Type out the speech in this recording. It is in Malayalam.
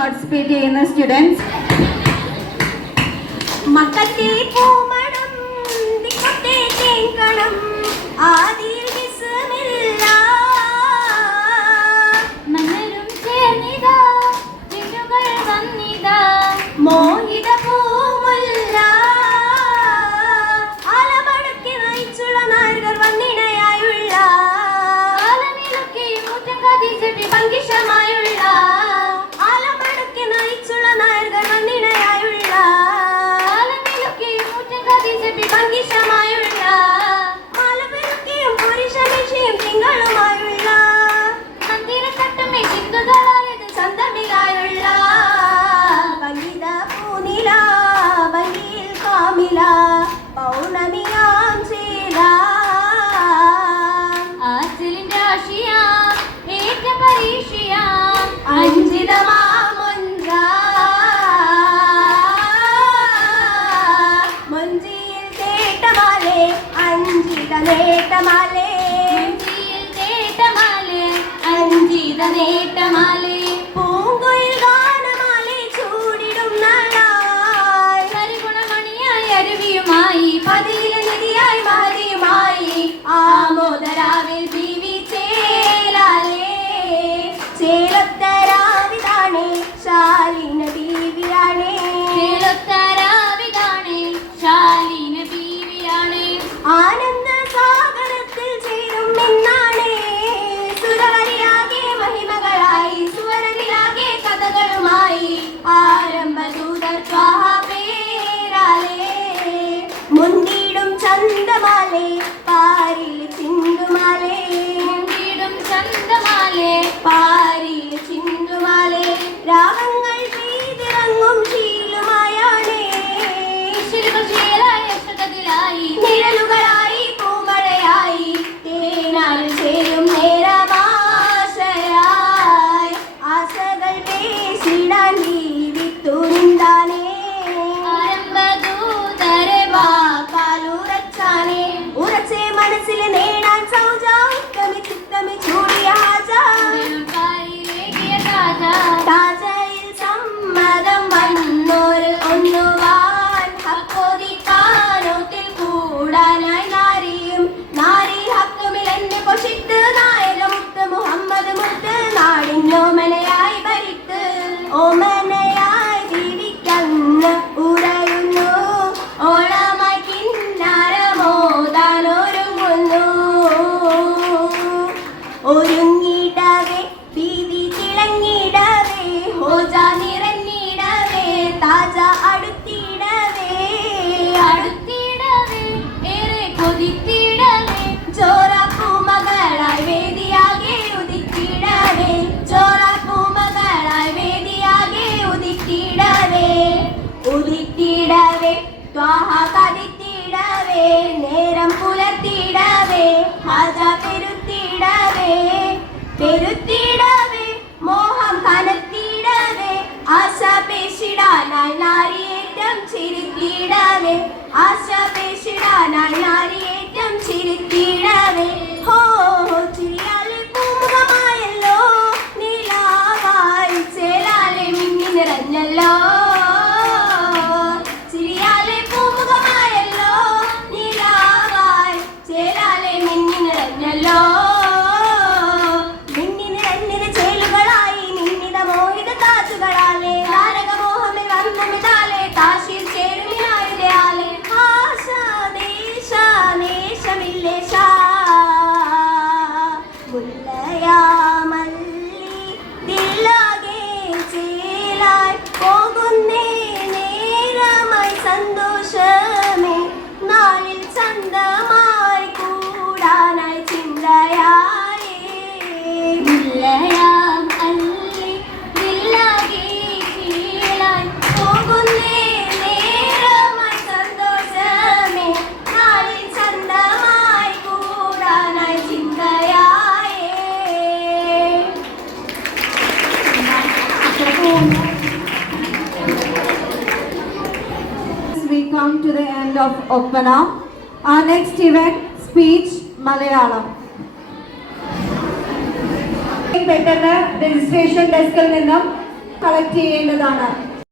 പാർട്ടിസിപ്പേറ്റ് ചെയ്യുന്ന സ്റ്റുഡൻസ് മക്കത്തെ പൂമണം ആദി അഞ്ചിത നേട്ടമാലേ. അഞ്ചിത നേട്ടമാലേ കതിത്തിടവേ ത്വാഹ കതിത്തിടവേ നേരം പുലർത്തിടവേ ഹാജ പെരുത്തിടവേ. പെരുത്തിടവേ മോഹം കനത്തിടവേ ആശ പേശിടാനായി നാരിയേറ്റം ചിരുത്തിടവേ. ആശ പേശിടാനായി നാരിയേ We come to the end of Opana. Our next event, Speech Malayalam. പെട്ടെന്ന് രജിസ്ട്രേഷൻ ഡെസ്കിൽ നിന്നും കളക്ട് ചെയ്യേണ്ടതാണ്